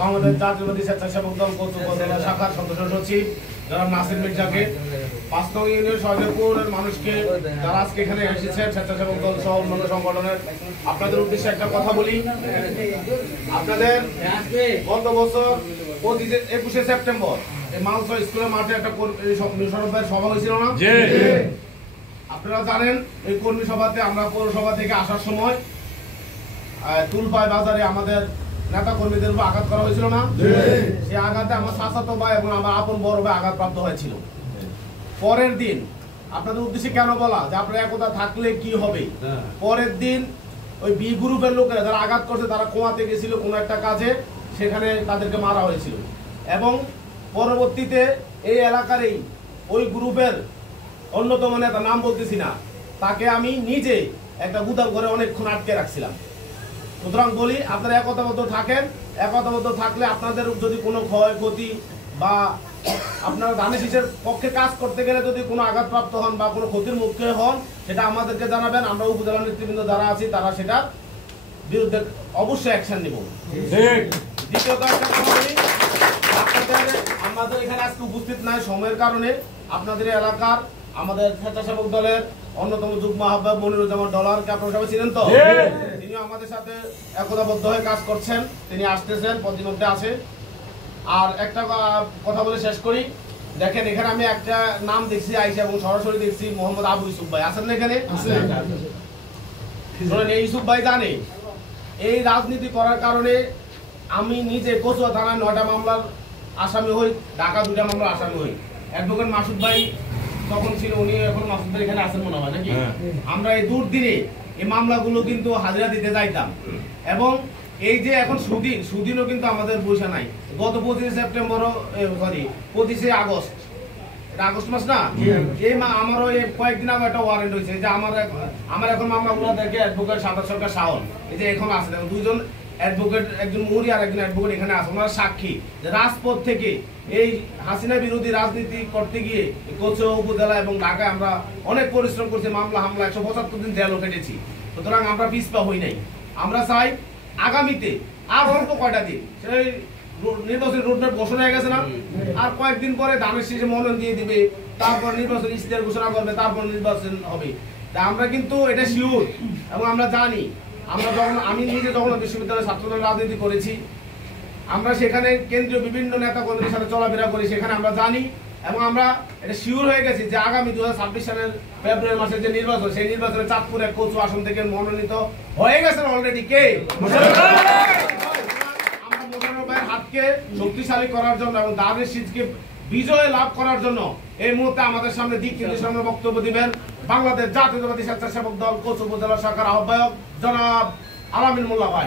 বাংলাদেশ জাতীয়তাবাদী স্বেচ্ছাসেবক দল কোচ উপজেলা শাখার সদস্য সচিব জনাব নাসির মির্জাকে ৫ নং ইউনিয়ন সহজপুরের মানুষকে যারা আজকে এখানে এসেছেন স্বেচ্ছাসেবক দল সহ অন্যান্য সংগঠনের আপনাদের উদ্দেশ্যে একটা কথা বলি। আপনাদের গত বছর 21শে সেপ্টেম্বর এই মালসা স্কুলের মাঠে একটা সরকারের সভা হয়েছিল না? আপনারা জানেন এই কর্মী সভাতে আমরা পৌরসভা থেকে আসার সময় তুলপাই বাজারে আমাদের নেতা কর্মীদের উপর আঘাত করা হয়েছিল না? সেই আঘাতে আমার চাচাতো ভাই এবং আমার আপন বড় ভাই আঘাতপ্রাপ্ত হয়েছিল। পরের দিন আপনাদের উদ্দেশ্যে কেন বলা যে আপনারা একতা থাকলে কি হবে, পরের দিন ওই বি গ্রুপের লোকেরা যারা আঘাত করছে তারা কোয়াতে গেছিল কোনো একটা কাজে, সেখানে তাদেরকে মারা হয়েছিল এবং পরবর্তীতে এই এলাকারই ওই গ্রুপের অন্যতম নেতা, নাম বলতেছি না, তাকে আমি নিজে একটা গুদাম করে অনেকক্ষণ আটকে রাখছিলাম। সুতরাং বলি আপনারা একতাবদ্ধ থাকেন। একতাবদ্ধ থাকলে আপনাদের যদি কোনো ক্ষয়ক্ষতি বা আপনারা ধানের শীষের পক্ষে কাজ করতে গেলে যদি কোনো আঘাতপ্রাপ্ত হন বা কোনো ক্ষতির মুখে হন সেটা আমাদেরকে জানাবেন। আমরা উপজেলা নেতৃবৃন্দ যারা আছি তারা সেটার বিরুদ্ধে অবশ্যই অ্যাকশন নিব। দ্বিতীয়ত একটা কথা বলি, আমাদের এখানে আজকে উপস্থিত নাই সময়ের কারণে। আপনাদের এলাকার আমাদের স্বেচ্ছাসেবক দলের অন্যতম যুগ্ম আহ্বায়ক মনিরুজ্জামান ডলারকে আপনারা সবাই চিনেন তো? তিনি আমাদের সাথে একতাবদ্ধ হয়ে কাজ করছেন, তিনি আসতেছেন, প্রতিমধ্যে আসে। আর একটা কথা বলে শেষ করি, দেখেন এখানে আমি একটা নাম দেখছি আইসা এবং সরাসরি দেখছি মোহাম্মদ আবু ইউসুফ ভাই আছেন না এখানে? এই ইউসুফ ভাই জানে এই রাজনীতি করার কারণে আমি নিজে কচুয়া থানায় 9টা মামলার আসামি হই, ঢাকা 2টা মামলার আসামি হই। অ্যাডভোকেট মাসুদ ভাই তখন ছিল, উনি এখন মাসুদ ভাই এখানে আছেন মনে হয় নাকি? আমরা এই দুর্দিনে এই মামলাগুলো কিন্তু হাজিরা দিতে যাইতাম এবং এই যে এখন সুদিনও কিন্তু আমাদের বৈশা নাই। গত 25শে সেপ্টেম্বরও সরি 25শে আগস্ট, এটা আগস্ট মাস না? এই আমারও কয়েকদিন আগে একটা ওয়ারেন্ট হয়েছে যে আমার এখন মামলাগুলো দেখে অ্যাডভোকেট সাদা সরকার শাওন, এই যে এখন আছে দুজন অ্যাডভোকেট, একজন মুহুরি আর একজন অ্যাডভোকেট এখানে আছে, ওনারা সাক্ষী যে রাজপথ থেকে এই হাসিনা বিরোধী রাজনীতি করতে গিয়ে কোচুয়া উপজেলা এবং ঢাকায় আমরা অনেক পরিশ্রম করছি, মামলা হামলা 175 দিন জেলও কেটেছি। সুতরাং আমরা পিছপা হই নাই। আমরা চাই আগামীতে আর অল্প কয়টা দিন, সেই নির্বাচনী রোডম্যাপ ঘোষণা হয়ে গেছে না, আর কয়েকদিন পরে ধানের শীষে মনোনয়ন দিয়ে দিবে, তারপর নির্বাচন ইশতেহার ঘোষণা করবে, তারপর নির্বাচন হবে। তা আমরা কিন্তু এটা শিওর এবং আমরা জানি, আমরা যখন আমি নিজে যখন বিশ্ববিদ্যালয়ের ছাত্রদল রাজনীতি করেছি, আমরা সেখানে কেন্দ্রীয় বিভিন্ন নেতা কর্মীদের সাথে চলাফেরা করি, সেখানে আমরা জানি এবং আমরা এটা শিওর হয়ে গেছি যে আগামী 2026 সালের ফেব্রুয়ারি মাসের যে নির্বাচন, সেই নির্বাচনে চাঁদপুর এক কচু আসন থেকে মনোনীত হয়ে গেছেন অলরেডি কে? আমরা মোশাররফ ভাইয়ের হাতকে শক্তিশালী করার জন্য এবং ধানের শীষকে বিজয় লাভ করার জন্য এই মুহূর্তে আমাদের সামনে দিক নির্দেশনা বক্তব্য দিবেন বাংলাদেশ জাতীয়তাবাদী স্বেচ্ছাসেবক দল কোচ উপজেলা শাখার আহ্বায়ক জনাব আলামিন মোল্লা ভাই।